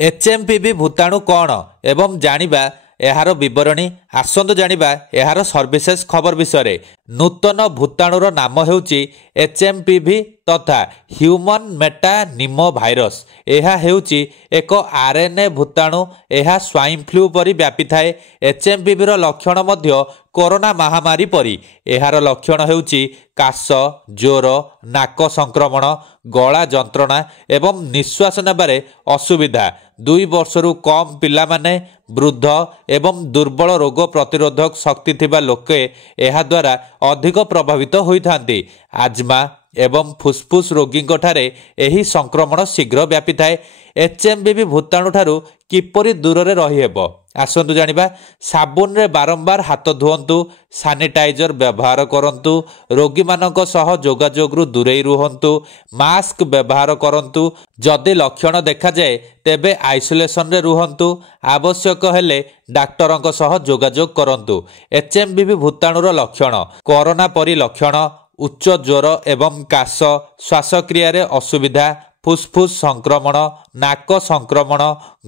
HMPV भूताणु कौन एवं जानिबा एहार विवरणी आसंतु जानिबा एहार सर्विसेस खबर विषय। नूतन भूताणुर नाम हेउची एचएमपीवी तथा ह्यूमन मेटा निमो भाइरस। यह हेउची एक आरएनए भूताणु। यह स्वाइन फ्लू परी व्यापी थाए। एचएमपीवी लक्षण मध्य कोरोना महामारी परी। एहार लक्षण हेउची काश, ज्वर, नाक संक्रमण, गला जंत्रणा एवं निश्वास नेबारे असुविधा। 2 वर्षरू कम पिला माने, वृद्ध एवं दुर्बल रोग प्रतिरोधक शक्ति थिबा लोके एहा द्वारा अधिक प्रभावित होइथांती। आज्मा एवं फुसफुस रोगी ठारे एही संक्रमण शीघ्र व्यापी थाए। एचएमपीवी भूताणु ठारू किपरि दूर रही हेबो आसंतु जानिबा। साबुन रे बारंबार हाथ धुवंतु, सैनिटाइजर व्यवहार करंतु, रोगी मानक सह जोगाजोगरु दूरेई रुहंतु, मास्क व्यवहार करंतु। जदि लक्षण देखा जाए तेबे आइसोलेशन रे रुहंतु, आवश्यक हेले डाक्टरंक सह जोगाजोग करंतु। एचएमपीवी भूताणुर लक्षण कोरोना परी लक्षण, उच्च ज्वर एवं काश, श्वासक्रिया रे असुविधा, फुसफुस संक्रमण, नाक संक्रमण,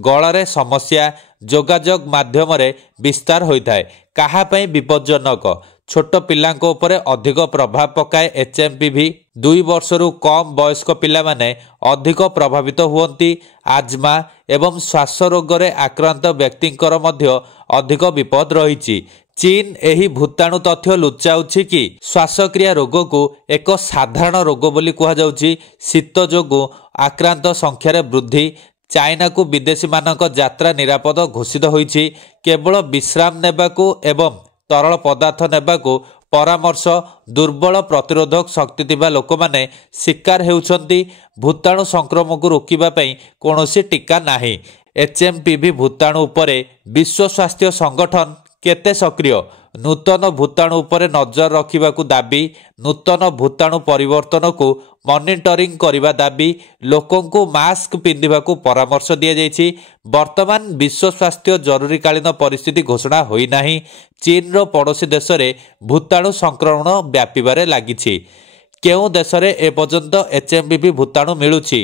गलारे समस्या, जोगाजोग माध्यम रे विस्तार होइथाय। काहा पई विपज्जनक? छोट पिलांक उपरे अधिक प्रभाव पकाए एचएमपीवी। 2 वर्षरू कम वयस्क पिला माने अधिक प्रभावित हुअंती। आज्मा एवं श्वास रोग रे आक्रांत व्यक्तिंकर मध्य अधिक विपद रहिछि। चीन एही भूताणु तथ्य लुचाउछि कि श्वासक्रिया रोग को एक साधारण रोग बोली कहा जाउछि। शीत जोगु आक्रांत संख्यार वृद्धि। चाइना को विदेशी मानक यात्रा निरापद घोषित होइछि। केवल विश्राम नेबाकू एवं तरल पदार्थ नेबाकू परामर्श। दुर्बल प्रतिरोधक शक्ति थिबा लोक माने शिकार हेउछंती। भूताणु संक्रमण को रोकिबा पई कोनोसी टीका नाही। एचएमपीवी भूताणु उपरे विश्व स्वास्थ्य संगठन केते सक्रिय? नूतन भूताणु उपरे नजर रखिबाकू दाबी। नूतन भूताणु परिवर्तन को मॉनिटरिंग करिबा दाबी। लोकंकु मास्क पिंधिबाकू परामर्श दिया जाइछि। वर्तमान विश्व स्वास्थ्य जरूरीकालीन परिस्थिति घोषणा होई नाही। चीन रो पड़ोसी देश रे भूताणु संक्रमण व्यापीबारे लागिछि। केउ देश रे ए पर्यंत एचएमपीवी भूताणु मिलुछि?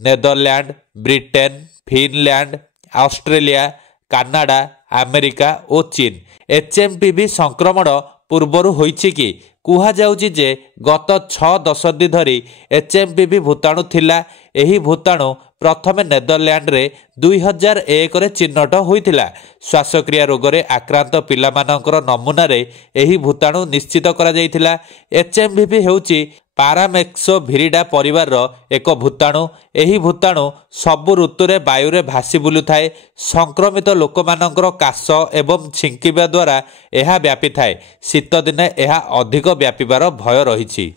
Netherlands, Britain, Finland, Australia, Canada, America और चीन। एचएमपीवी संक्रमण पूर्वर होइछि कि कुहा जाउछि जे गत 6 दशंधि धरी एचएमपीवी भूताणु थिला। एही भूताणु प्रथमे नेदरलैंड रे 2001 रे चिन्हट होइथिला। श्वासक्रिया रोग रे आक्रांत पिला मानकर नमूना रे एही भूताणु निश्चित करा जाइथिला। एचएमपीवी हेउछि पारामेक्सोभिरिडा परिवार रो एक भूताणु। एही भूताणु सबु ऋतु रे वायु रे भासी बुलु थाए। संक्रमित लोक मानकर काश एवं छिंकिबा द्वारा एहा व्यापी थाए। शीत दिने एहा अधिक व्यापीबार भय रहिछि।